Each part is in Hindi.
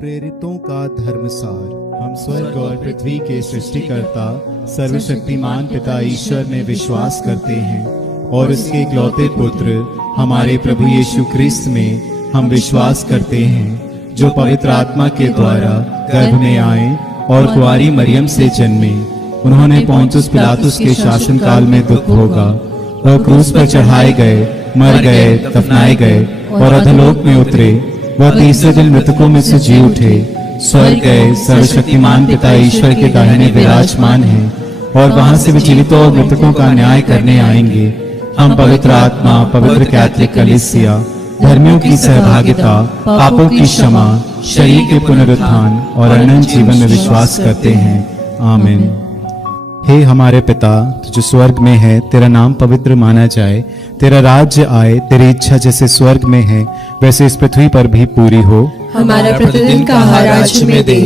प्रेरितों का धर्मसार। हम स्वर्ग और पृथ्वी के सृष्टिकर्ता सर्वशक्तिमान पिता ईश्वर में विश्वास करते हैं और उसके इकलौते पुत्र हमारे प्रभु यीशु क्रिस्त में हम विश्वास करते हैं, जो पवित्र आत्मा के द्वारा गर्भ में आए और कुंवारी मरियम से जन्मे। उन्होंने पोंतियुस पिलातुस के शासनकाल में दुख भोगा और क्रूस पर चढ़ाए गए, मर गए, दफनाए गए और अधोलोक में उतरे। वह तीसरे दिन मृतकों में से जी उठे, स्वर्ग गए, सर्वशक्तिमान पिता ईश्वर के दाहिने विराजमान हैं और वहां से वे जीवितों और मृतकों का न्याय करने आएंगे। हम पवित्र आत्मा, पवित्र कैथोलिक कलीसिया, धर्मियों की सहभागिता, पापों की क्षमा, शरीर के पुनरुत्थान और अनंत जीवन में विश्वास करते हैं। आमीन। हे हमारे पिता, तू जो स्वर्ग में है, तेरा नाम पवित्र माना जाए, तेरा राज्य आए, तेरी इच्छा जैसे स्वर्ग में है वैसे इस पृथ्वी पर भी पूरी हो। हमारा प्रतिदिन का आहार आज हमें दे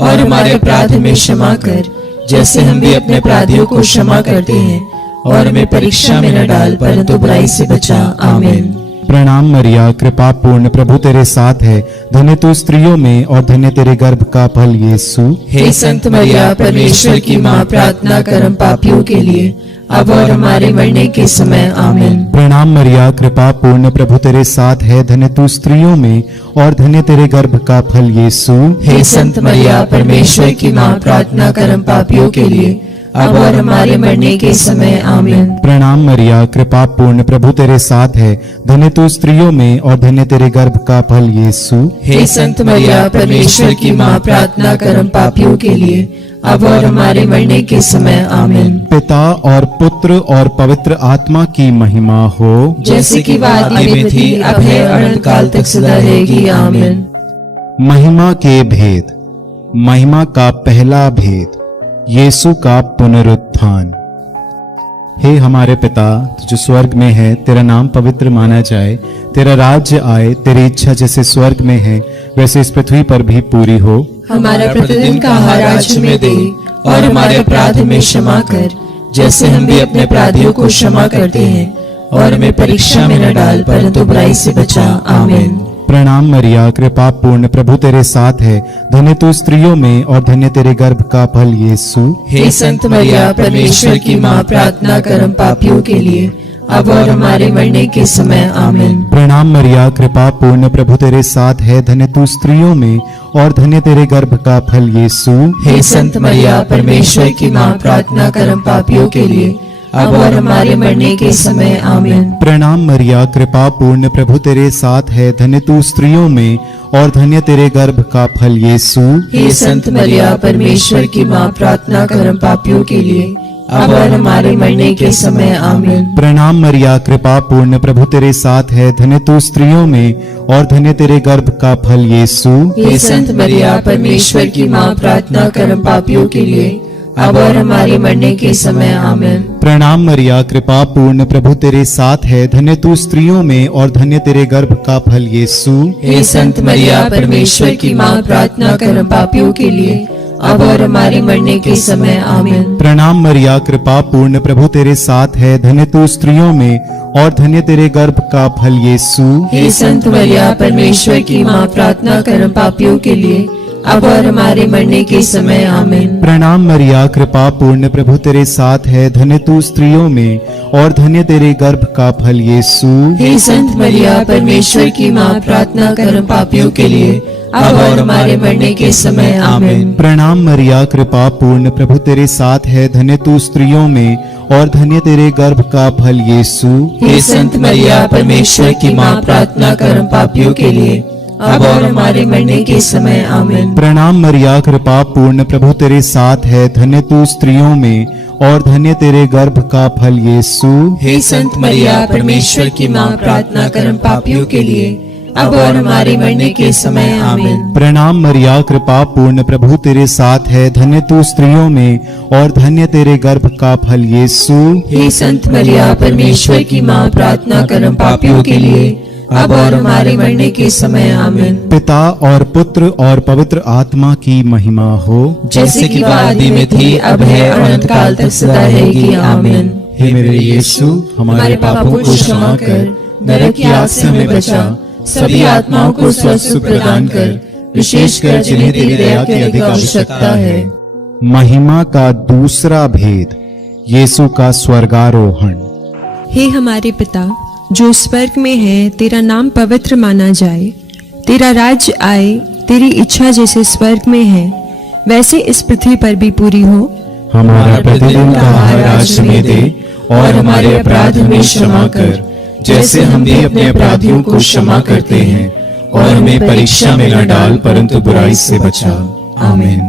और हमारे अपराध में क्षमा कर, जैसे हम भी अपने अपराधियों को क्षमा करते हैं, और हमें परीक्षा में न डाल परंतु बुराई से बचा। आमीन। प्रणाम मरिया, कृपा पूर्ण, प्रभु तेरे साथ है, धन्य तू स्त्रियों में और धन्य तेरे गर्भ का फल यीशु। हे संत मरिया, परमेश्वर की माँ, प्रार्थना कर हम पापियों के लिए अब और हमारे मरने के समय। आमीन। प्रणाम मरिया, कृपा पूर्ण, प्रभु तेरे साथ है, धन्य तू स्त्रियों में और धन्य तेरे गर्भ का फल यीशु। हे संत मरिया, परमेश्वर की माँ, प्रार्थना कर हम पापियों के लिए अब और हमारे मरने के समय। आमीन। प्रणाम मरिया, कृपा पूर्ण, प्रभु तेरे साथ है, धन्य तू स्त्रियों में और धन्य तेरे गर्भ का फल यीशु। हे संत मरिया, परमेश्वर की माँ, प्रार्थना कर हम पापियों के लिए अब और हमारे मरने के समय। आमीन। पिता और पुत्र और पवित्र आत्मा की महिमा हो, जैसे कि आदि में थी, अब है, अनंत काल तक सदा रहेगी। आमीन। महिमा के भेद। महिमा का पहला भेद, यीशु का पुनरुत्थान। हे हमारे पिता, तू जो स्वर्ग में है, तेरा नाम पवित्र माना जाए, तेरा राज्य आए, तेरी इच्छा जैसे स्वर्ग में है वैसे इस पृथ्वी पर भी पूरी हो। हमारा प्रतिदिन का आहार आज हमें दे और हमारे अपराध में क्षमा कर, जैसे हम भी अपने अपराधियों को क्षमा करते हैं, और हमें परीक्षा में न डाल परंतु बुराई से बचा। आमीन। प्रणाम मरिया, कृपा पूर्ण, प्रभु तेरे साथ है, धन्य तू स्त्रियों में और धन्य तेरे गर्भ का फल यीशु। हे संत मरिया, परमेश्वर की माँ, प्रार्थना कर हम पापियों के लिए अब और हमारे मरने के समय। आमीन। प्रणाम मरिया, कृपा पूर्ण, प्रभु तेरे साथ है, धन्य तू स्त्रियों में और धन्य तेरे गर्भ का फल यीशु। हे संत मरिया, परमेश्वर की माँ, प्रार्थना कर हम पापियों के लिए अब और हमारे मरने के समय। आमीन। प्रणाम मरिया, कृपा पूर्ण, प्रभु तेरे साथ है, धन्य तू स्त्रियों में और धन्य तेरे गर्भ का फल यीशु। हे संत मरिया, परमेश्वर की माँ, प्रार्थना कर हम पापियों के लिए अब और हमारे मरने के समय। आमीन। प्रणाम मरिया, कृपा पूर्ण, प्रभु तेरे साथ है, धन्य तू स्त्रियों में और धन्य तेरे गर्भ का फल यीशु। हे संत मरिया, परमेश्वर की माँ, प्रार्थना कर हम पापियों के लिए अब और हमारे मरने के समय। आमीन। प्रणाम मरिया, कृपा पूर्ण, प्रभु तेरे साथ है, धन्य तू स्त्रियों में और धन्य तेरे गर्भ का फल यीशु। हे संत मरिया, परमेश्वर की माँ, प्रार्थना कर हम पापियों के लिए अब और हमारे मरने के समय। आमीन। प्रणाम मरिया, कृपा पूर्ण, प्रभु तेरे साथ है, धन्य तू स्त्रियों में और धन्य तेरे गर्भ का फल यीशु। हे संत मरिया, परमेश्वर की माँ, प्रार्थना कर हम पापियों के लिए अब और हमारे मरने के समय। आमीन। प्रणाम मरिया, कृपा पूर्ण, प्रभु तेरे साथ है, धन्य तू स्त्रियों में और धन्य तेरे गर्भ का फल यीशु। हे संत मरिया, परमेश्वर की माँ, प्रार्थना कर हम पापियों के लिए अब और हमारे मरने के समय। आमीन। प्रणाम मरिया, कृपा पूर्ण, प्रभु तेरे साथ है, धन्य तू स्त्रियों में और धन्य तेरे गर्भ का फल यीशु। हे संत मरिया, परमेश्वर की माँ, प्रार्थना कर हम पापियों के लिए अब और हमारे मरने के समय। आमीन। प्रणाम मरिया, कृपा पूर्ण, प्रभु तेरे साथ है, धन्य तू स्त्रियों में और धन्य तेरे गर्भ का फल यीशु। हे संत मरिया, परमेश्वर की माँ, प्रार्थना कर हम पापियों के लिए अब और हमारे मरने के समय। आमीन। प्रणाम मरिया, कृपा पूर्ण, प्रभु तेरे साथ है, धन्य तू स्त्रियों में और धन्य तेरे गर्भ का फल यीशु। हे संत मरिया, परमेश्वर की माँ, प्रार्थना कर हम पापियों के लिए अब और हमारे मरने के समय। आमीन। पिता और पुत्र और पवित्र आत्मा की महिमा हो, जैसे कि आदि में थी, अब है, अनंत काल तक सदा रहेगी। आमीन। हे मेरे यीशु, हमारे पापों को क्षमा कर, नरक की आग से हमें बचा, सभी आत्माओं को स्वस्थ प्रदान कर, विशेषकर जिन्हें तेरी दया की अधिक आवश्यकता है। महिमा का दूसरा भेद, यीशु का स्वर्गारोहण। हे हमारे पिता जो स्वर्ग में है, तेरा नाम पवित्र माना जाए। तेरा राज्य आए, तेरी इच्छा जैसे स्वर्ग में है वैसे इस पृथ्वी पर भी पूरी हो। हमारा प्रतिदिन का आहार आज हमें दे, और हमारे अपराध हमें क्षमा कर, जैसे हम भी अपने अपराधियों को क्षमा करते हैं, और हमें परीक्षा में न डाल, परंतु बुराई से बचा। आमीन।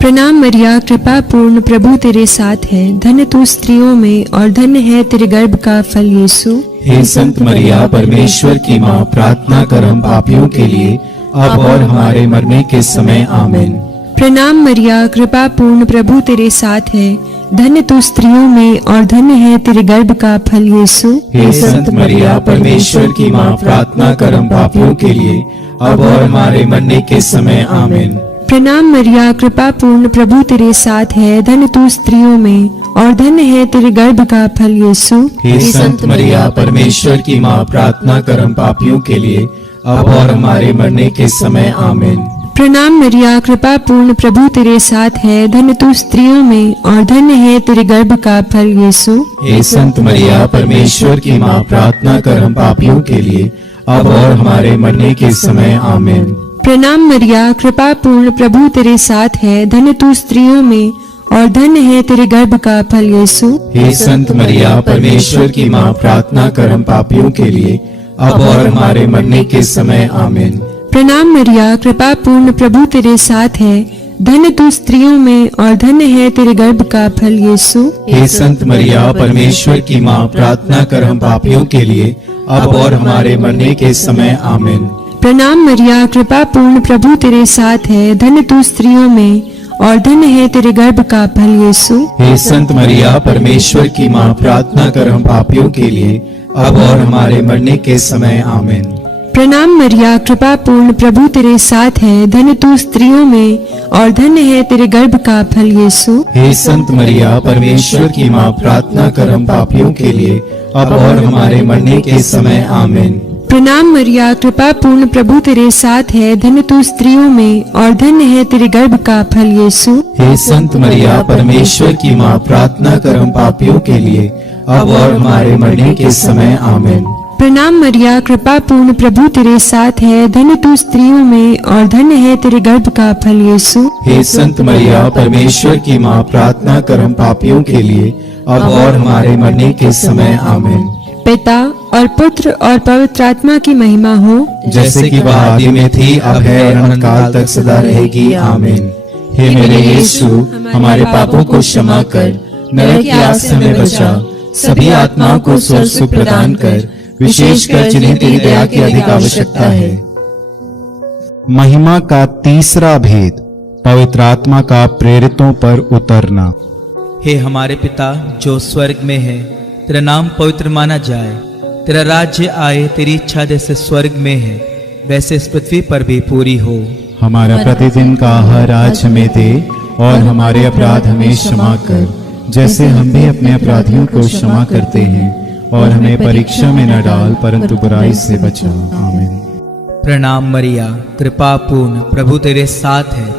प्रणाम मरिया, कृपा पूर्ण, प्रभु तेरे साथ है। धन्य तू स्त्रियों में और धन्य है तेरे गर्भ का फल यीशु। हे संत मरिया, परमेश्वर की माँ, प्रार्थना कर हम पापियों के लिए, अब और हमारे मरने के समय। आमीन। प्रणाम मरिया, कृपा पूर्ण, प्रभु तेरे साथ है। धन्य तू स्त्रियों में और धन्य है तेरे गर्भ का फल यीशु। हे संत मरिया, परमेश्वर की माँ, प्रार्थना कर हम पापियों के लिए, अब और हमारे मरने के समय। आमीन। प्रणाम मरिया, कृपा पूर्ण, प्रभु तेरे साथ है। धन्य तू स्त्रियों में और धन्य है तेरे गर्भ का फल यीशु। हे संत मरिया, परमेश्वर की माँ, प्रार्थना कर हम पापियों के लिए, अब और हमारे मरने के समय। आमीन। प्रणाम मरिया, कृपा पूर्ण, प्रभु तेरे साथ है। धन्य तू स्त्रियों में और धन्य है तेरे गर्भ का फल यीशु। हे संत मरिया, परमेश्वर की माँ, प्रार्थना कर हम पापियों के लिए, अब और हमारे मरने के समय। आमीन। प्रणाम मरिया, कृपा पूर्ण, प्रभु तेरे साथ है। धन्य तू स्त्रियों में और धन्य है तेरे गर्भ का फल यीशु। हे संत मरिया, परमेश्वर की माँ, प्रार्थना कर हम पापियों के लिए, अब और हमारे मरने के समय। आमीन। प्रणाम मरिया, कृपा पूर्ण, प्रभु तेरे साथ है। धन्य तू स्त्रियों में और धन्य है तेरे गर्भ का फल यीशु। हे संत मरिया, परमेश्वर की माँ, प्रार्थना कर हम पापियों के लिए, अब और हमारे मरने के समय। आमीन। प्रणाम मरिया, कृपा पूर्ण, प्रभु तेरे साथ है। धन्य तू स्त्रियों में और धन्य है तेरे गर्भ का फल यीशु। हे संत मरिया, परमेश्वर की माँ, प्रार्थना कर हम पापियों के लिए, अब और हमारे मरने के समय। आमीन। प्रणाम मरिया, कृपा पूर्ण, प्रभु तेरे साथ है। धन्य तू स्त्रियों में और धन्य है तेरे गर्भ का फल यीशु। हे संत मरिया, परमेश्वर की माँ, प्रार्थना कर हम पापियों के लिए, अब और हमारे मरने के समय। आमीन। प्रणाम मरिया, कृपा पूर्ण, प्रभु तेरे साथ है। धन्य तू स्त्रियों में और धन्य है तेरे गर्भ का फल यीशु। हे संत मरिया, परमेश्वर की माँ, प्रार्थना कर हम पापियों के लिए, अब और हमारे मरने के समय। आमीन। प्रणाम मरिया, कृपा पूर्ण, प्रभु तेरे साथ है। धन्य तू स्त्रियों में और धन्य है तेरे गर्भ का फल यीशु। हे संत मरिया, परमेश्वर की माँ, प्रार्थना कर हम पापियों के लिए, अब और हमारे मरने के समय। आमीन। पिता और पुत्र और पवित्र आत्मा की महिमा हो, जैसे कि वह आदि में थी, अब है और अनंत काल तक सदा रहेगी। आमीन। हे मेरे यीशु, हमारे पापों को क्षमा कर, नरक की आग से हमें बचा, सभी आत्माओं को स्वर्ग सुख प्रदान कर, विशेषकर जिन्हें तेरी दया की अधिक आवश्यकता है। महिमा का तीसरा भेद, पवित्र आत्मा का प्रेरितों पर उतरना। हे हमारे पिता जो स्वर्ग में है, तेरा नाम पवित्र माना जाए। तेरा राज्य आए, तेरी इच्छा जैसे स्वर्ग में है वैसे इस पृथ्वी पर भी पूरी हो। हमारा प्रतिदिन का आहार आज हमें दे, और हमारे अपराध हमें क्षमा कर, जैसे हम भी अपने अपराधियों को क्षमा करते हैं, और हमें परीक्षा में न डाल, परंतु बुराई से बचा। आमीन। प्रणाम मरिया, कृपा पूर्ण, प्रभु तेरे साथ है।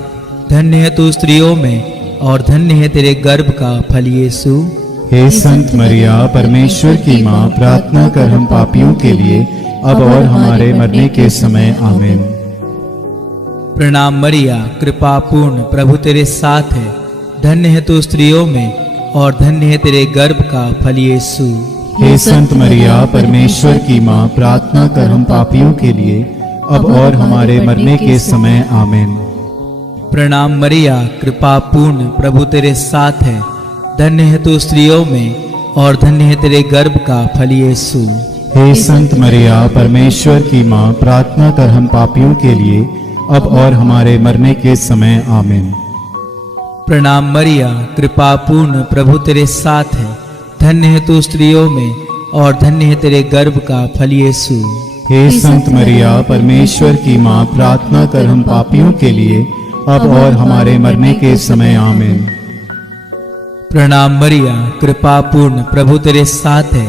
धन्य है तू स्त्रियों में और धन्य है तेरे गर्भ का फल यीशु। हे संत मरिया, परमेश्वर की माँ, प्रार्थना कर हम पापियों के लिए, अब और हमारे मरने के समय। आमीन। प्रणाम मरिया, कृपा पूर्ण, प्रभु तेरे साथ है। धन्य है तू स्त्रियों में और धन्य है तेरे गर्भ का फल यीशु। हे संत मरिया, परमेश्वर की माँ, प्रार्थना कर हम पापियों के लिए, अब और हमारे मरने के समय। आमीन। प्रणाम मरिया, कृपा पूर्ण, प्रभु तेरे साथ है। धन्य है तू स्त्रियों में और धन्य है तेरे गर्भ का फल यीशु। हे संत मरिया, परमेश्वर की माँ, प्रार्थना कर हम पापियों के लिए, अब और हमारे मरने के समय। आमीन। प्रणाम मरिया, कृपा पूर्ण, प्रभु तेरे साथ है। धन्य है तू स्त्रियों में और धन्य है तेरे गर्भ का फल यीशु। हे संत मरिया, परमेश्वर की माँ, प्रार्थना कर हम पापियों के लिए, अब और हमारे मरने के समय। आमीन। प्रणाम मरिया, कृपा पूर्ण, प्रभु तेरे साथ है।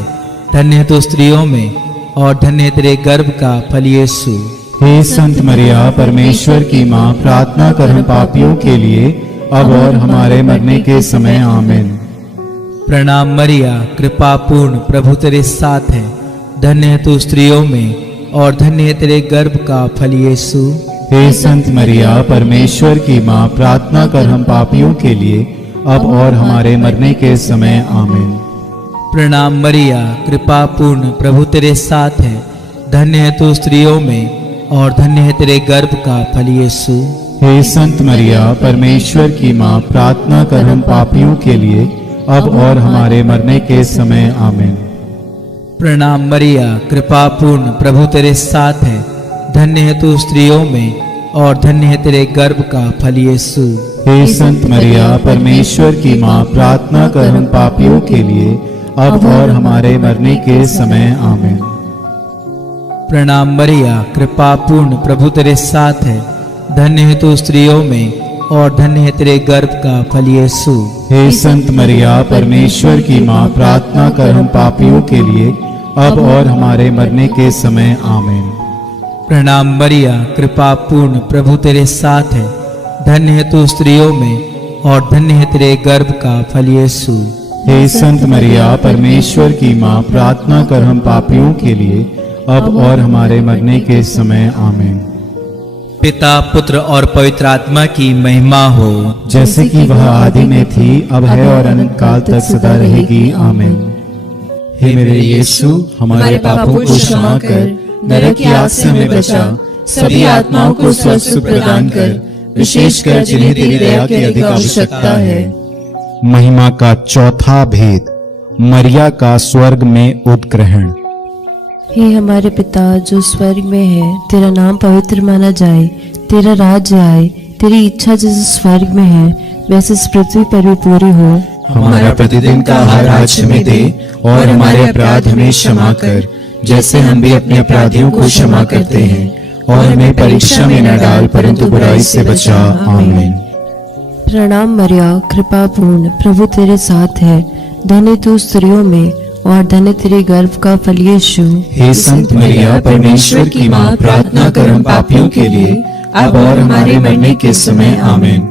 धन्य है तू स्त्रियों में और धन्य है तेरे गर्भ का फल यीशु। हे संत मरिया परमेश्वर की माँ, प्रार्थना कर हम पापियों के लिए अब और हमारे मरने के समय आमीन। प्रणाम मरिया, कृपा पूर्ण, प्रभु तेरे साथ है। धन्य है तू स्त्रियों में और धन्य है तेरे गर्भ का फल यीशु। हे संत मरिया परमेश्वर की माँ, प्रार्थना कर हम पापियों के लिए अब और हमारे मरने के समय आमीन। प्रणाम मरिया, कृपा पूर्ण, प्रभु तेरे साथ है। धन्य है तू स्त्रियों में और धन्य है तेरे गर्भ का फल यीशु। हे संत मरिया परमेश्वर की माँ, प्रार्थना कर हम पापियों के लिए अब और हमारे मरने के समय आमीन। प्रणाम मरिया, कृपा पूर्ण, प्रभु तेरे साथ है। धन्य है तू स्त्रियों में और धन्य है तेरे गर्भ का फल यीशु। हे संत मरिया परमेश्वर की माँ, प्रार्थना कर हम पापियों के लिए अब और हमारे मरने के समय आमीन। प्रणाम मरिया, कृपा पूर्ण, प्रभु तेरे साथ है। धन्य है तू स्त्रियों में और धन्य है तेरे गर्भ का फल यीशु। हे संत मरिया परमेश्वर की माँ, प्रार्थना कर हम पापियों के लिए अब और हमारे मरने के समय आमीन। प्रणाम मरिया, कृपा पूर्ण, प्रभु तेरे साथ है। धन्य है तू स्त्रियों में और धन्य है तेरे गर्भ का फल यीशु। हे संत मरिया परमेश्वर की माँ, प्रार्थना कर हम पापियों के लिए अब और हमारे मरने के समय आमीन। पिता, पुत्र और पवित्र आत्मा की महिमा हो, जैसे कि वह आदि में थी, अब है और अनंत काल तक सदा रहेगी आमीन। हे मेरे यीशु, हमारे पापों को क्षमा कर, नरक की आग से हमें बचा, सभी आत्माओं को स्वर्ग प्रदान कर, विशेषकर जिन्हें तेरी दया की अधिक आवश्यकता है। महिमा का चौथा भेद, मरिया का स्वर्ग में उत्ग्रहण। हे हमारे पिता जो स्वर्ग में है, तेरा नाम पवित्र माना जाए, तेरा राज्य आए, तेरी इच्छा जैसे स्वर्ग में है वैसे इस पृथ्वी पर भी पूरी हो। हमारा प्रतिदिन का आहार आज हमें दे और हमारे अपराध हमें क्षमा कर, जैसे हम भी अपने अपराधियों को क्षमा करते हैं, और हमें परीक्षा में न डाल परंतु बुराई से बचा। आमीन। प्रणाम मरिया, कृपा पूर्ण, प्रभु तेरे साथ है। धन्य तू स्त्रियों में और धन्य तेरे गर्भ का फल यीशु। हे संत मरिया परमेश्वर की माँ, प्रार्थना कर हम पापियों के लिए अब और हमारे मरने के समय आमीन।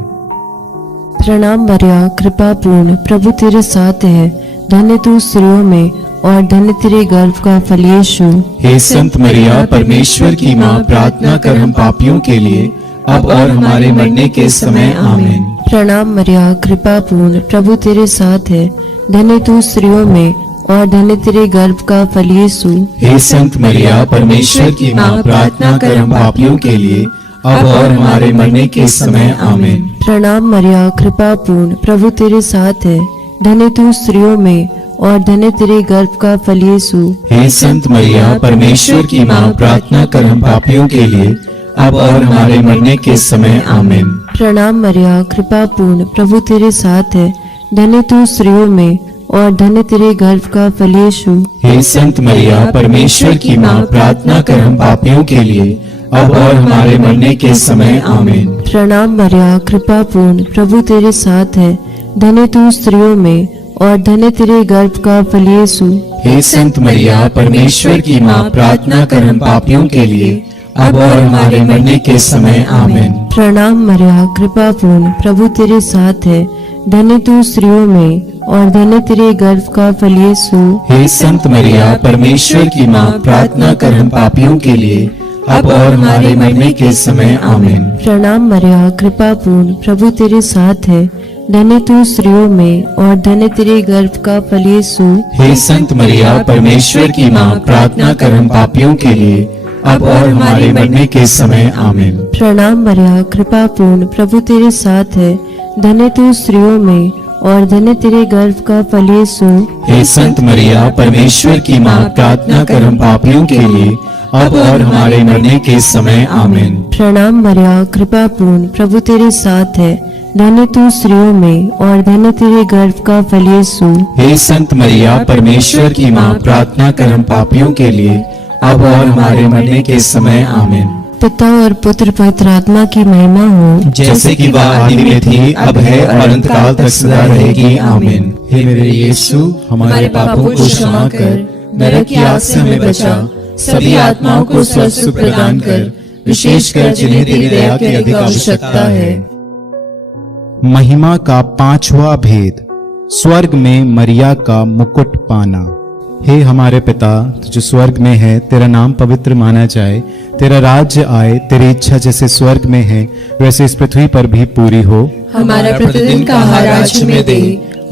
प्रणाम मरिया, कृपा पूर्ण, प्रभु तेरे साथ है। धन्य तू स्त्रियों में और धन्य तेरे गर्भ का फल यीशु। हे संत मरिया परमेश्वर की माँ, प्रार्थना कर हम पापियों के लिए अब और हमारे मरने के समय आमीन। प्रणाम मरिया, कृपा पूर्ण, प्रभु तेरे साथ है। धन्य तू स्त्रियों में और धन्य तेरे गर्भ का फल यीशु। हे संत मरिया परमेश्वर की माँ, प्रार्थना कर हम पापियों के लिए अब और हमारे मरने के समय आमीन। प्रणाम मरिया, कृपा पूर्ण, प्रभु तेरे साथ है। धन्य तू स्त्रियों में और धन्य तेरे गर्भ का फल यीशु। हे संत मरिया परमेश्वर की माँ, प्रार्थना कर हम पापियों के लिए अब और हमारे मरने के समय आमीन। प्रणाम मरिया, कृपा पूर्ण, प्रभु तेरे साथ है। धन्य तू स्त्रियों में और धन्य तेरे गर्भ का फल यीशु। हे संत मरिया परमेश्वर की माँ, प्रार्थना कर हम पापियों के लिए अब और हमारे मरने के समय आमीन। प्रणाम मरिया, कृपा पूर्ण, प्रभु तेरे साथ है। धन्य तू स्त्रियों में और धन्य तेरे गर्भ का फल यीशु। हे संत मरिया परमेश्वर की माँ, प्रार्थना कर हम पापियों के लिए अब और हमारे मरने के समय आमीन। प्रणाम मरिया, कृपा पूर्ण, प्रभु तेरे साथ है। धन्य तू स्त्रियों में और धन्य तेरे गर्भ का फल यीशु। हे संत मरिया परमेश्वर की माँ, प्रार्थना कर हम पापियों के लिए अब और हमारे मरने के समय आमीन। प्रणाम मरिया, कृपा पूर्ण, प्रभु तेरे साथ है। धन्य तू स्त्रियों में और धन्य तेरे गर्भ का फल यीशु। हे संत मरिया परमेश्वर की माँ, प्रार्थना कर हम पापियों के लिए अब और हमारे मरने के समय आमीन। प्रणाम मरिया, कृपा पूर्ण, प्रभु तेरे साथ है। धन्य तू स्त्रियों में और धन्य तेरे गर्भ का फल यीशु। हे संत मरिया परमेश्वर की माँ, प्रार्थना कर हम पापियों के लिए अब और हमारे मरने के समय आमीन। प्रणाम मरिया, कृपा पूर्ण, प्रभु तेरे साथ है। धन्य तू स्त्रियों में और धन्य तेरे गर्भ का फल यीशु। हे संत मरिया परमेश्वर की माँ, प्रार्थना कर हम पापियों के लिए अब और हमारे मरने के समय आमीन। पिता और पुत्र पवित्र आत्मा की महिमा हो, जैसे कि वह आदि में थी, अब है और अनंत काल तक सदा रहेगी आमीन। हे मेरे यीशु, हमारे पापों को क्षमा कर, नरक की आग से हमें बचा, सभी आत्माओं को स्वर्ग प्रदान कर, विशेषकर जिन्हें तेरी दया की अधिक आवश्यकता है। महिमा का 5वां भेद, स्वर्ग में मरिया का मुकुट पाना। हे हमारे पिता जो स्वर्ग में है, तेरा नाम पवित्र माना जाए, तेरा राज्य आए, तेरी इच्छा जैसे स्वर्ग में है वैसे इस पृथ्वी पर भी पूरी हो। हमारा प्रतिदिन का आहार आज हमें दे,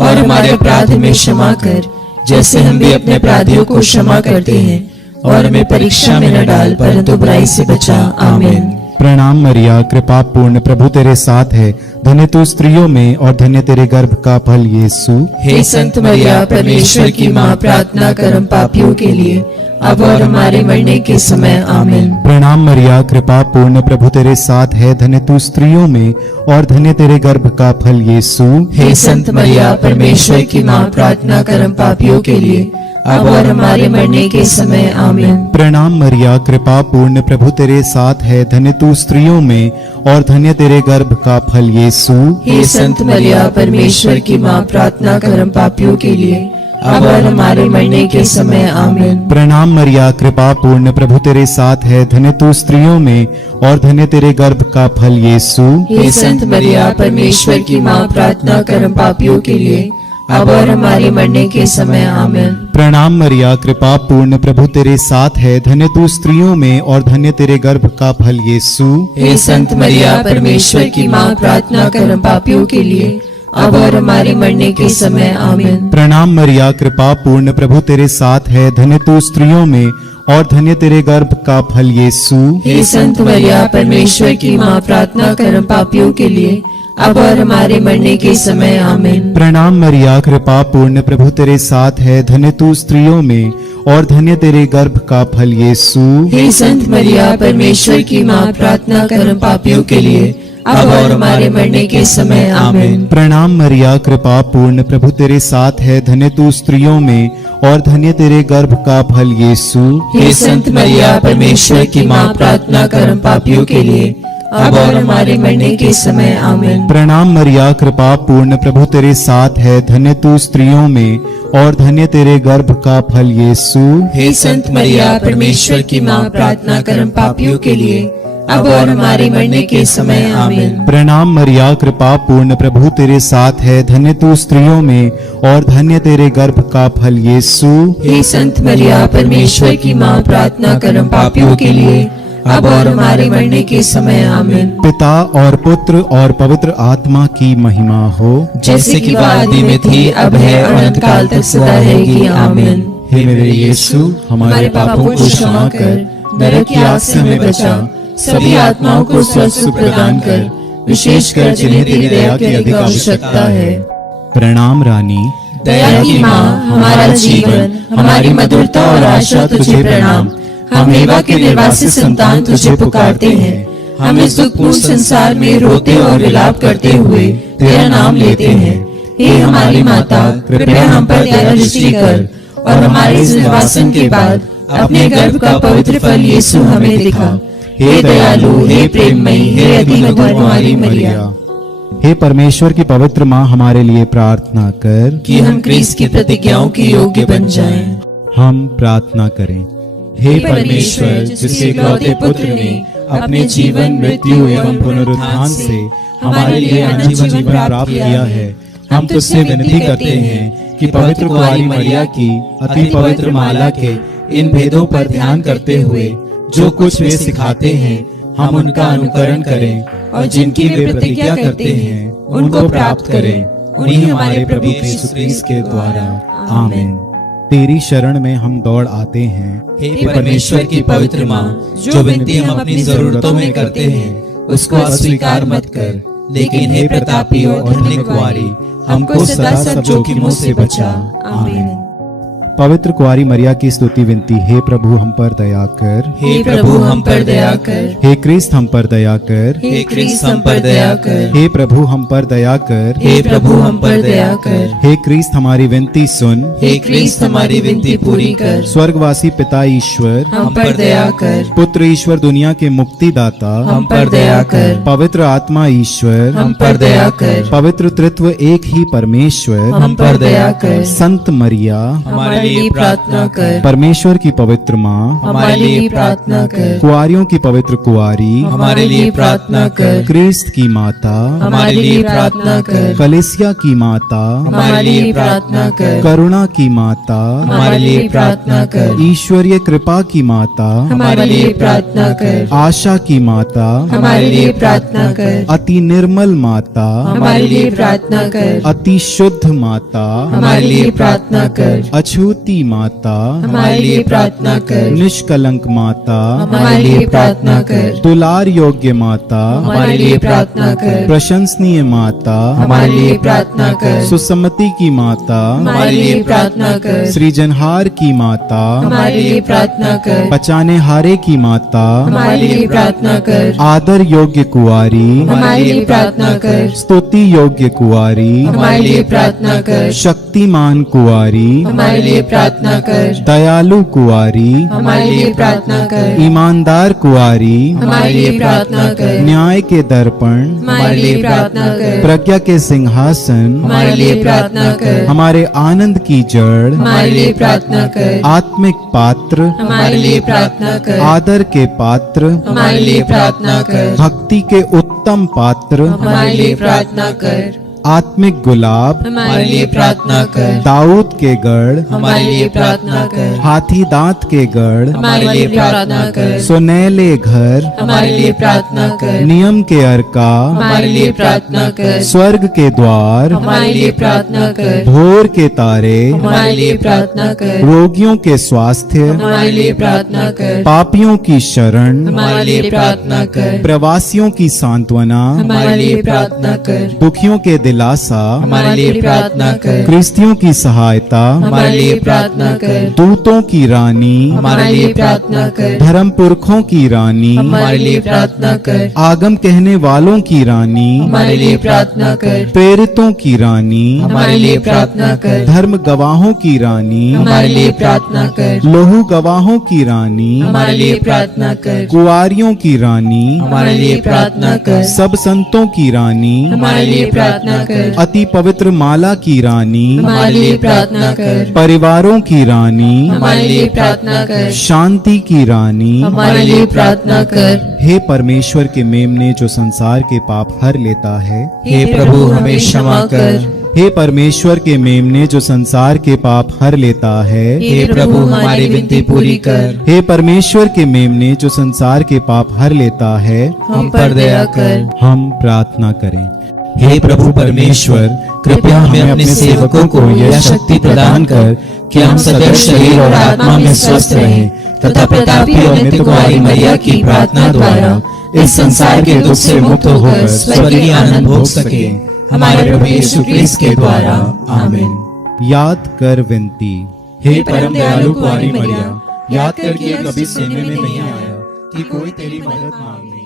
और हमारे अपराध में क्षमा कर, जैसे हम भी अपने अपराधियों को क्षमा करते हैं, और हमें परीक्षा में न डाल, परंतु बुराई से बचा। आमीन। प्रणाम मरिया, कृपा पूर्ण, प्रभु तेरे साथ है, धन्य तू स्त्रियों में और धन्य तेरे गर्भ का फल यीशु। हे संत मरिया, परमेश्वर की माँ, प्रार्थना कर हम पापियों के लिए, अब और हमारे मरने के समय। आमीन। प्रणाम मरिया, कृपा पूर्ण, प्रभु तेरे साथ है, धन्य तू स्त्रियों में और धन्य तेरे गर्भ का फल यीशु। हे संत मरिया, परमेश्वर की माँ, प्रार्थना कर हम पापियों के लिए, अब और हमारे मरने के समय। आमीन। प्रणाम मरिया, कृपा पूर्ण, प्रभु तेरे साथ है, धन्य तू स्त्रियों में और धन्य तेरे गर्भ का फल यीशु। हे संत मरिया, परमेश्वर की माँ, प्रार्थना कर हम पापियों के लिए, अब और हमारे मरने के समय। आमीन। प्रणाम मरिया, कृपा पूर्ण, प्रभु तेरे साथ है, धन्य तू स्त्रियों में और धन्य तेरे गर्भ का फल यीशु। हे संत मरिया, परमेश्वर की माँ, प्रार्थना कर हम पापियों के लिए, अब और हमारे मरने के समय। आमीन। प्रणाम मरिया, कृपा पूर्ण, प्रभु तेरे साथ है, धन्य तू स्त्रियों में और धन्य तेरे गर्भ का फल यीशु। हे संत मरिया, परमेश्वर की माँ, प्रार्थना कर हम पापियों के लिए, अब और हमारे मरने के समय। आमीन। प्रणाम मरिया, कृपा पूर्ण, प्रभु तेरे साथ है, धन्य तू स्त्रियों में और धन्य तेरे गर्भ का फल यीशु। हे संत मरिया, परमेश्वर की माँ, प्रार्थना कर हम पापियों के लिए, अब और हमारे मरने के समय। आमीन। प्रणाम मरिया, कृपा पूर्ण, प्रभु तेरे साथ है, धन्य तू स्त्रियों में और धन्य तेरे गर्भ का फल यीशु। हे संत मरिया, परमेश्वर की माँ, प्रार्थना कर हम पापियों के लिए, अब और हमारे मरने के समय। आमीन। प्रणाम मरिया, कृपा पूर्ण, प्रभु तेरे साथ है, धन्य तू स्त्रियों में और धन्य तेरे गर्भ का फल यीशु। हे संत मरिया, परमेश्वर की माँ, प्रार्थना कर हम पापियों के लिए, अब और हमारे मरने के समय। आमीन। प्रणाम मरिया, कृपा पूर्ण, प्रभु तेरे साथ है, धन्य तू स्त्रियों में और धन्य तेरे गर्भ का फल यीशु। हे संत मरिया, परमेश्वर की माँ, प्रार्थना कर हम पापियों के लिए, अब और हमारे मरने के समय। आमीन। प्रणाम मरिया, कृपा पूर्ण, प्रभु तेरे साथ है, धन्य तू स्त्रियों में और धन्य तेरे गर्भ का फल यीशु। हे संत मरिया, परमेश्वर की माँ, प्रार्थना कर हम पापियों के लिए, अब और हमारे मरने के समय। आमीन। पिता और पुत्र और पवित्र आत्मा की महिमा हो, जैसे कि आदि में थी, अब है और अनंत काल तक सदा रहेगी। आमीन। हे मेरे यीशु, हमारे पापों को क्षमा कर, नरक की आग से हमें बचा, सभी आत्माओं को स्वस्थ प्रदान कर, विशेषकर जिन्हें तेरी दया की अधिक आवश्यकता है। प्रणाम रानी, दया की माँ, हमारा जीवन, हमारी मधुरता और आशा तुझे प्रणाम। हम एवा के निर्वासित संतान तुझे पुकारते हैं, हम इस दुखपूर्ण संसार में रोते और विलाप करते हुए तेरा नाम लेते हैं। हे हमारी माता, कृपया हम पर दया दृष्टि कर, और हमारे इस निर्वासन के बाद अपने गर्भ का पवित्र फल यीशु हमें दिखा। हे दयालु, हे प्रेममयी, हे अति मधुर कुमारी मरिया, हे परमेश्वर की पवित्र माँ, हमारे लिए प्रार्थना कर कि हम क्रिस्त की प्रतिज्ञाओं के योग्य बन जाएं। हम प्रार्थना करें। हे परमेश्वर, जिसके इकलौते पुत्र ने अपने जीवन, मृत्यु एवं पुनरुत्थान से हमारे लिए अनंत जीवन प्राप्त किया है, हम तुझसे विनती करते हैं कि पवित्र कुंवारी मरिया की अति पवित्र माला के इन भेदों पर ध्यान करते हुए जो कुछ वे सिखाते हैं, हम उनका अनुकरण करें, और जिनकी वे प्रतिज्ञा करते हैं उनको प्राप्त करें, उन्हीं हमारे प्रभु यीशु क्रिस्त के द्वारा। आमीन। तेरी शरण में हम दौड़ आते हैं। हे परमेश्वर की पवित्र माँ, जो विनती हम अपनी जरूरतों में करते हैं उसको अस्वीकार मत कर, लेकिन हे प्रतापी और धन्य कुंवारी, हमको सदा सब जोखिमों से बचा। आमीन। पवित्र कुंवारी मरिया की स्तुति विनती। हे प्रभु हम पर दया कर, हे प्रभु हम पर दया कर, हे क्रिस्त हम पर दया कर, हे क्रिस्त हम पर दया कर, हे प्रभु हम पर दया कर, हे प्रभु हम पर दया कर, हे क्रिस्त हमारी विनती सुन, हे क्रिस्त हमारी विनती पूरी कर, स्वर्गवासी पिता ईश्वर हम पर दया कर, पुत्र ईश्वर दुनिया के मुक्तिदाता हम पर दया कर, पवित्र आत्मा ईश्वर हम पर दया कर, पवित्र तृत्व एक ही परमेश्वर हम पर दया कर, संत मरिया हमारे लिए प्रार्थना कर। परमेश्वर की पवित्र माँ, हमारे लिए प्रार्थना कर। कुआरियों की पवित्र कुआरी, हमारे लिए प्रार्थना कर। क्रिस्त की माता, हमारे लिए प्रार्थना कर। कलीसिया की माता, हमारे लिए प्रार्थना कर। करुणा की माता, हमारे लिए प्रार्थना कर। ईश्वरीय कृपा की माता, हमारे लिए प्रार्थना कर। आशा की माता, हमारे लिए प्रार्थना कर। अति निर्मल माता, हमारे लिए प्रार्थना कर। अति शुद्ध माता, हमारे लिए प्रार्थना कर। अछूती माता, हमारे लिए प्रार्थना कर। निष्कलंक माता, हमारे लिए प्रार्थना कर। दुलार योग्य माता, हमारे लिए प्रार्थना कर। प्रशंसनीय माता, हमारे लिए प्रार्थना कर। सुसम्मति की माता, हमारे लिए प्रार्थना कर। सृजनहार की माता, हमारे लिए प्रार्थना कर। पचाने हारे की माता, हमारे लिए प्रार्थना कर। आदर योग्य कुआरी, हमारे लिए प्रार्थना कर। स्तुति योग्य कुआरी, हमारे लिए प्रार्थना कर। शक्तिमान कुआरी, हमारे लिए प्रार्थना कर। दयालु कुआरी, हमारे लिए प्रार्थना कर। ईमानदार कुआरी, हमारे लिए प्रार्थना कर। न्याय के दर्पण, हमारे लिए प्रार्थना कर। प्रज्ञा के सिंहासन, हमारे लिए प्रार्थना कर। हमारे आनंद की जड़, हमारे लिए प्रार्थना कर। आत्मिक पात्र, हमारे लिए प्रार्थना कर। आदर के पात्र, हमारे लिए प्रार्थना कर। भक्ति के उत्तम पात्र, हमारे लिए प्रार्थना कर। आत्मिक गुलाब, हमारे लिए प्रार्थना कर। दाऊद के गढ़, हमारे लिए प्रार्थना कर। हाथी दांत के गढ़, हमारे लिए प्रार्थना कर। सुनैले घर, हमारे लिए प्रार्थना कर। नियम के अर्का, हमारे लिए प्रार्थना कर। स्वर्ग के द्वार, हमारे लिए प्रार्थना कर। भोर के तारे, हमारे लिए प्रार्थना कर। रोगियों के स्वास्थ्य, हमारे लिए प्रार्थना कर। पापियों की शरण, हमारे लिए प्रार्थना कर। प्रवासियों की सांत्वना, हमारे लिए प्रार्थना कर। दुखियों के दिलासा, हमारे लिए प्रार्थना कर। क्रिस्तियों की सहायता, हमारे लिए प्रार्थना कर। दूतों की रानी, हमारे लिए प्रार्थना कर। धर्म पुरखों की रानी, हमारे लिए प्रार्थना कर। आगम कहने वालों की रानी, हमारे लिए प्रार्थना कर। प्रेरितों की रानी, हमारे लिए प्रार्थना कर। धर्म गवाहों की रानी, हमारे लिए प्रार्थना कर। लोहू गवाहों की रानी, हमारे लिए प्रार्थना कर। कुआरियों की रानी, हमारे लिए प्रार्थना कर। सब संतों की रानी, हमारे लिए प्रार्थना कर। अति पवित्र माला की रानी, हमारे लिए प्रार्थना कर। परिवारों की रानी, हमारे लिए प्रार्थना कर। शांति की रानी, हमारे लिए प्रार्थना कर। हे परमेश्वर के मेमने जो संसार के पाप हर लेता है, हे प्रभु हमें क्षमा कर। हे परमेश्वर के मेमने जो संसार के पाप हर लेता है, हे प्रभु हमारी विनती पूरी कर। हे परमेश्वर के मेमने जो संसार के पाप हर लेता है, हम पर दया कर। हम प्रार्थना करें। हे प्रभु परमेश्वर, कृपया हमें अपने सेवकों को यह शक्ति प्रदान कर कि हम सदैव शरीर और आत्मा में स्वस्थ रहें तथा प्रतापी और नित्य कुमारी मैया की प्रार्थना द्वारा इस संसार के दुख से मुक्त होकर स्वर्गीय आनंद भोग सके। हमारे प्रभु यीशु क्रिस्त के द्वारा, आमीन। याद कर विनती। हे परम दयालु कुंवारी मरिया, याद कर कि कभी सुनने में नहीं आया कि कोई तेरी मदद मांगे।